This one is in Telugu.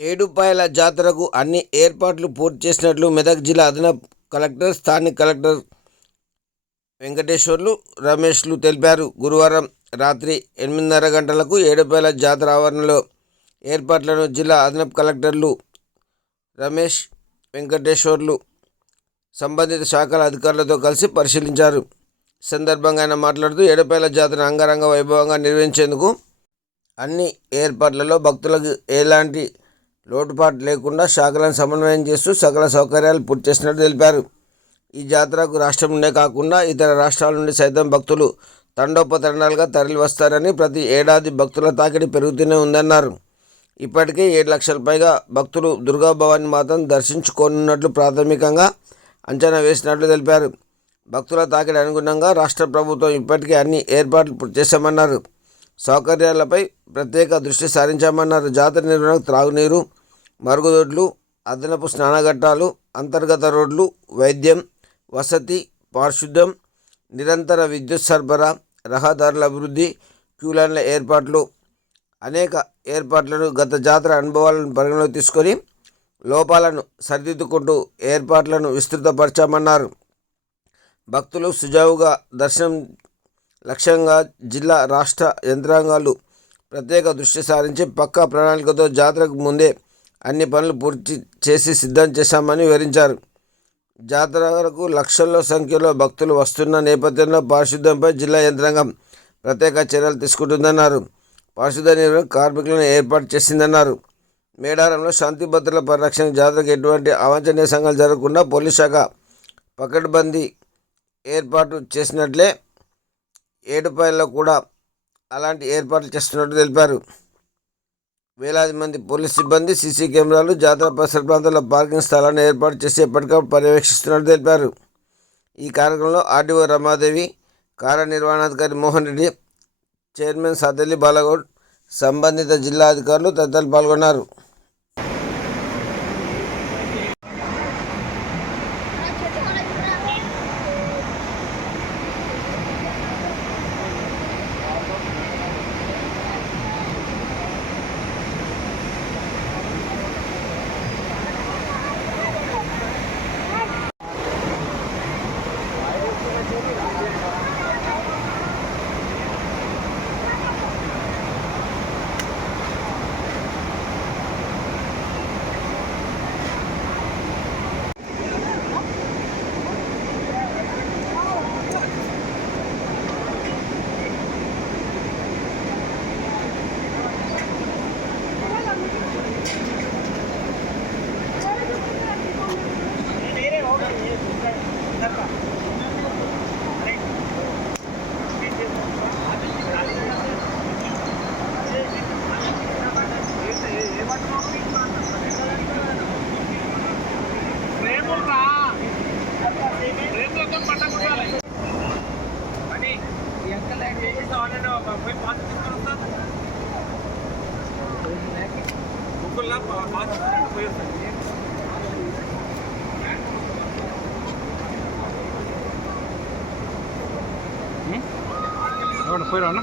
ఏడుపాయల జాతరకు అన్ని ఏర్పాట్లు పూర్తి చేసినట్లు మెదక్ జిల్లా అదనపు కలెక్టర్ స్థానిక కలెక్టర్ వెంకటేశ్వర్లు రమేష్లు తెలిపారు. గురువారం రాత్రి ఎనిమిదిన్నర గంటలకు ఏడుపాయల జాతర ఆవరణలో ఏర్పాట్లను జిల్లా అదనపు కలెక్టర్లు రమేష్ వెంకటేశ్వర్లు సంబంధిత శాఖల అధికారులతో కలిసి పరిశీలించారు. సందర్భంగా ఆయన మాట్లాడుతూ ఏడుపాయల జాతర అంగరంగ వైభవంగా నిర్వహించేందుకు అన్ని ఏర్పాట్లలో భక్తులకు ఎలాంటి లోటుపాటు లేకుండా శాఖలను సమన్వయం చేస్తూ సకల సౌకర్యాలు పూర్తి చేసినట్టు తెలిపారు. ఈ జాతరకు రాష్ట్రం నుండే కాకుండా ఇతర రాష్ట్రాల నుండి సైతం భక్తులు తండోపతండాలుగా తరలి వస్తారని ప్రతి ఏడాది భక్తుల తాకిడి పెరుగుతూనే ఉందన్నారు. ఇప్పటికే ఏడు లక్షల పైగా భక్తులు దుర్గా మాత్రం దర్శించుకోనున్నట్లు ప్రాథమికంగా అంచనా వేసినట్లు తెలిపారు. భక్తుల తాకిడి అనుగుణంగా రాష్ట్ర ప్రభుత్వం ఇప్పటికే అన్ని ఏర్పాట్లు పూర్తి చేశామన్నారు. సౌకర్యాలపై ప్రత్యేక దృష్టి సారించామన్నారు. జాతర నిర్వహణకు త్రాగునీరు మరుగుదొడ్లు అదనపు స్నానఘట్టాలు అంతర్గత రోడ్లు వైద్యం వసతి పారిశుద్ధ్యం నిరంతర విద్యుత్ సరఫరా రహదారుల అభివృద్ధి క్యూలైన్ల ఏర్పాట్లు. అనేక ఏర్పాట్లను గత జాతర అనుభవాలను పరిగణలోకి తీసుకొని లోపాలను సరిదిద్దుకుంటూ ఏర్పాట్లను విస్తృతపరచామన్నారు. భక్తులు సుజావుగా దర్శనం లక్ష్యంగా జిల్లా రాష్ట్ర యంత్రాంగాలు ప్రత్యేక దృష్టి సారించి పక్కా ప్రణాళికతో జాతరకు ముందే అన్ని పనులు పూర్తి చేసి సిద్ధం చేశామని వివరించారు. జాతరకు లక్షల్లో సంఖ్యలో భక్తులు వస్తున్న నేపథ్యంలో పారిశుద్ధ్యంపై జిల్లా యంత్రాంగం ప్రత్యేక చర్యలు తీసుకుంటుందన్నారు. పారిశుద్ధ నిర్వహణ కార్మికులను ఏర్పాటు చేసిందన్నారు. మేడారంలో శాంతి భద్రతల పరిరక్షణ జాతరకు ఎటువంటి అవాంఛనీయ సంఘాలు జరగకుండా పోలీస్ శాఖ పకడ్బందీ ఏర్పాటు చేసినట్లే ఏడుపాయల్లో కూడా అలాంటి ఏర్పాట్లు చేస్తున్నట్టు తెలిపారు. వేలాది మంది పోలీస్ సిబ్బంది సీసీ కెమెరాలు జాతర పరిసర ప్రాంతాల్లో పార్కింగ్ స్థలాన్ని ఏర్పాటు చేసి ఎప్పటికప్పుడు పర్యవేక్షిస్తున్నట్టు తెలిపారు. ఈ కార్యక్రమంలో ఆర్డీఓ రమాదేవి కార్యనిర్వహణాధికారి మోహన్ రెడ్డి చైర్మన్ సదలి బాలగౌడ్ సంబంధిత జిల్లా అధికారులు తదితరులు పాల్గొన్నారు. రేపురా పోయి పాత పోయి వస్తాను పోయిరా అన్న